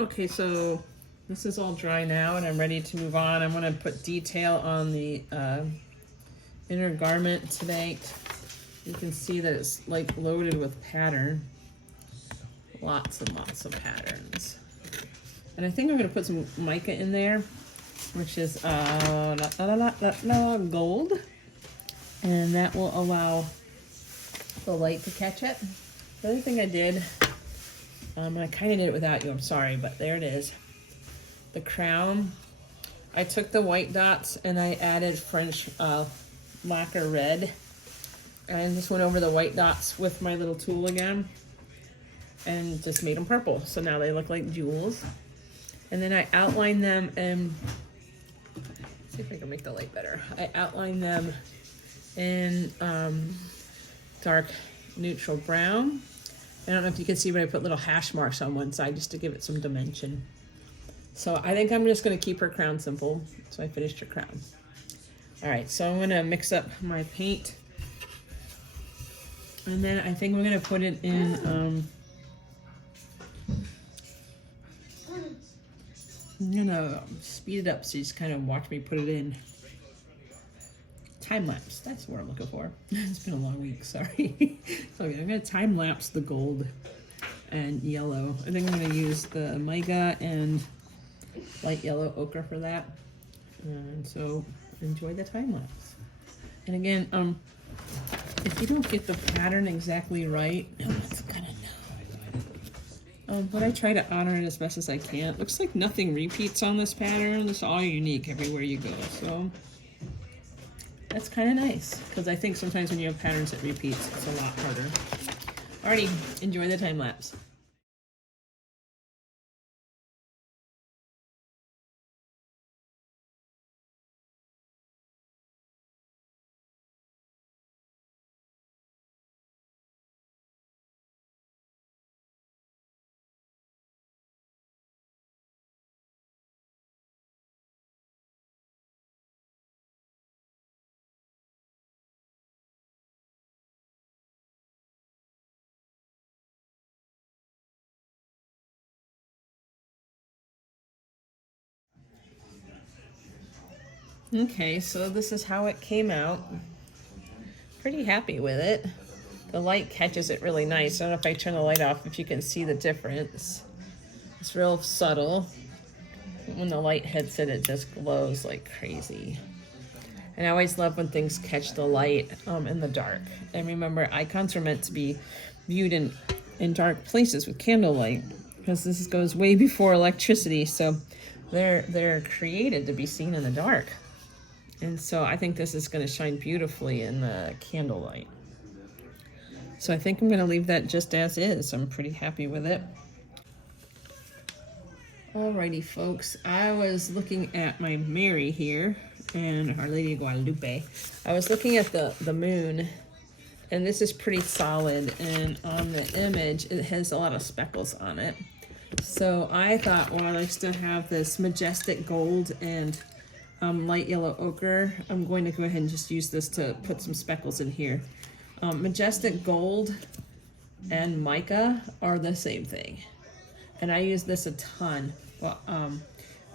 Okay, so this is all dry now and I'm ready to move on. I'm gonna put detail on the inner garment today. You can see that it's like loaded with pattern. Lots and lots of patterns. And I think I'm gonna put some mica in there, which is gold. And that will allow the light to catch it. The other thing I did, I kind of did it without you, I'm sorry, but there it is. The crown, I took the white dots and I added French lacquer red. And just went over the white dots with my little tool again and just made them purple. So now they look like jewels. And then I outlined them and, let's see if I can make the light better. I outlined them in dark neutral brown. I don't know if you can see, but I put little hash marks on one side just to give it some dimension. So I think I'm just gonna keep her crown simple. So I finished her crown. All right, so I'm gonna mix up my paint. And then I think we're gonna put it in, I'm gonna speed it up so you just kind of watch me put it in. Time lapse, that's what I'm looking for. It's been a long week, sorry. So I'm gonna time lapse the gold and yellow. I think I'm gonna use the mica and light yellow ochre for that. And so enjoy the time lapse. And again, if you don't get the pattern exactly right, no one's gonna know. But I try to honor it as best as I can. It looks like nothing repeats on this pattern. It's all unique everywhere you go. So that's kind of nice, because I think sometimes when you have patterns that repeats, it's a lot harder. Alrighty, enjoy the time lapse. Okay, so this is how it came out. Pretty happy with it. The light catches it really nice. I don't know if I turn the light off, if you can see the difference. It's real subtle. When the light hits it, it just glows like crazy. And I always love when things catch the light in the dark. And remember, icons are meant to be viewed in dark places with candlelight, because this goes way before electricity. So they're created to be seen in the dark. And so I think this is going to shine beautifully in the candlelight. So I think I'm going to leave that just as is. I'm pretty happy with it. Alrighty, folks. I was looking at my Mary here and Our Lady of Guadalupe. I was looking at the moon, and this is pretty solid. And on the image, it has a lot of speckles on it. So I thought, well, I still have this majestic gold and light yellow ochre. I'm going to go ahead and just use this to put some speckles in here. Majestic gold and mica are the same thing, and I use this a ton. Well,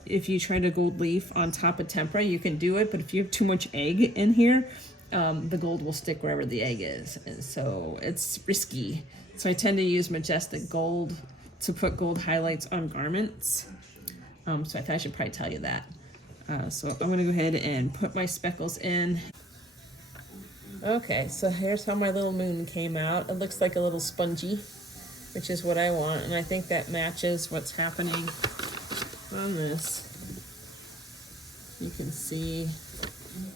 if you try to gold leaf on top of tempera, you can do it, but if you have too much egg in here, the gold will stick wherever the egg is, and so it's risky. So I tend to use majestic gold to put gold highlights on garments. So I thought I should probably tell you that. So I'm gonna go ahead and put my speckles in. Okay, so here's how my little moon came out. It looks like a little spongy, which is what I want, and I think that matches what's happening on this. You can see,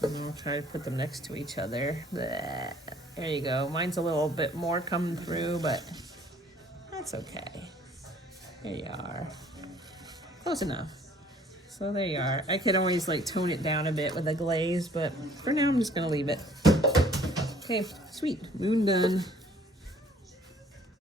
and I'll try to put them next to each other. There you go. Mine's a little bit more coming through, but that's okay. There you are. Close enough. So there you are. I could always like tone it down a bit with a glaze, but for now I'm just gonna leave it. Okay, sweet. Moon done.